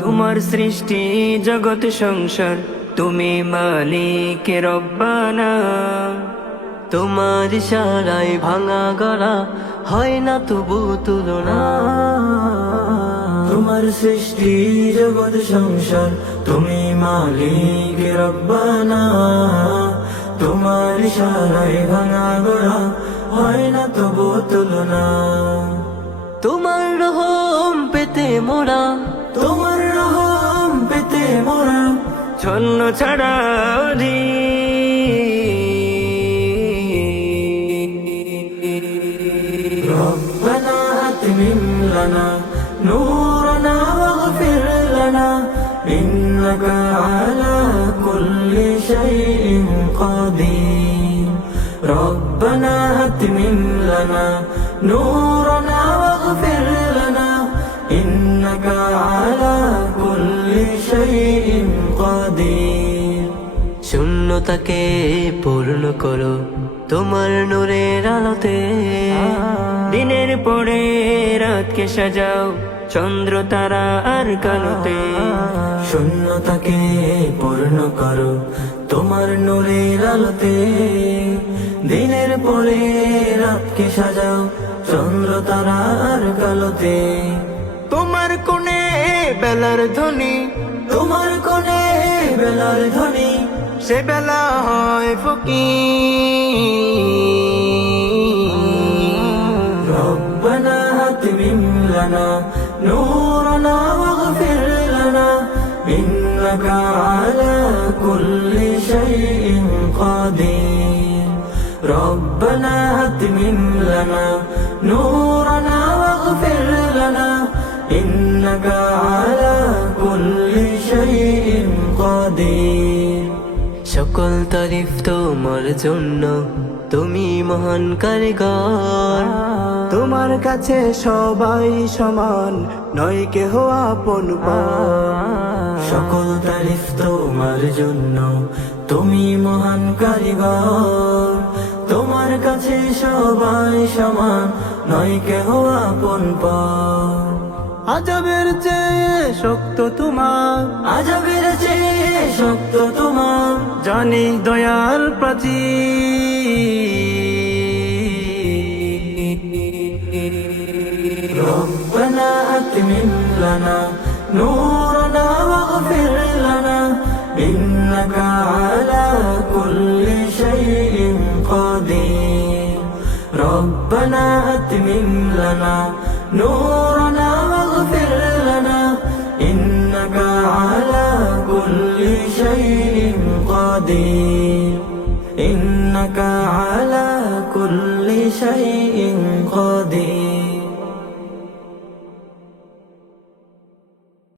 তোমার সৃষ্টি জগৎ সংসার, তুমি মালিক রব্বানা। তোমার ইশারায় ভাঙা গড়া হয় না তবু তুলনা। তোমার সৃষ্টি জগৎ সংসার, তুমি মালিক রব্বানা। তোমার ইশারায় ভাঙা গড়া হয় না তবু তুলনা। তোমার রহম পেতে মোরা, তোমার রহম পেতে মোরা ছন্ন ছাড়া ربنا أتمم لنا نورنا واغفر لنا إنك على كل شيء قدير. ربنا أتمم لنا نورنا واغفر لنا إنك على كل شيء قدير. শূন্যতাকে পূর্ণ করো তোমার নূরের আলোতে। দিনের পরে রাতকে সাজাও চন্দ্র তারা আর কালোতে। শূন্যতাকে পূর্ণ করো তোমার নূরের আলোতে। দিনের পরে রাতকে সাজাও চন্দ্র তারা আর কালোতে। তোমার কোণে বেলার ধ্বনি, তোমার কোণে বেলার ধ্বনি সে বেলা হয় ফকির। ربنا أتمم لنا نورنا واغفر لنا إنك على كل شيء قدير. ربنا أتمم لنا نورنا واغفر لنا إنك على كل شيء قدير. সকল তারিফ তোমার জন্য, তুমি মহান কারিগর। তোমার কাছে সবাই সমান, নয় কেহ আপন পর। সকল তারিফ তোমার জন্য, তুমি মহান কারিগর। তোমার কাছে সবাই সমান, নয় কেহ আপন পর। আজবের চেয়ে শক্ত তোমার, আজবের চেয়ে শক্ত তোমার জানি দয়াল প্রাচীর। ربنا أتمم لنا نورنا واغفر لنا إنك على كل شيء قدير. ربنا أتمم لنا نورنا واغفر لنا إنك على كل شيء قدير. إنك على كل شيء قدير.